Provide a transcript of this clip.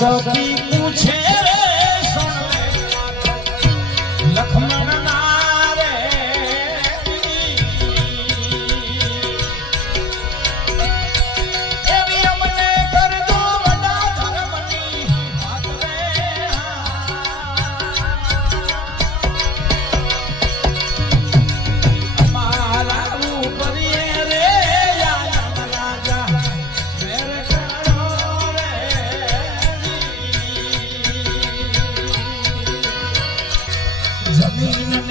सखी पूछे सुन लक्ष्मण नारे एवी अमने कर दो वडा धर्मनी बात रे हमारा ऊपर ये रे या राजा मेरे जमीन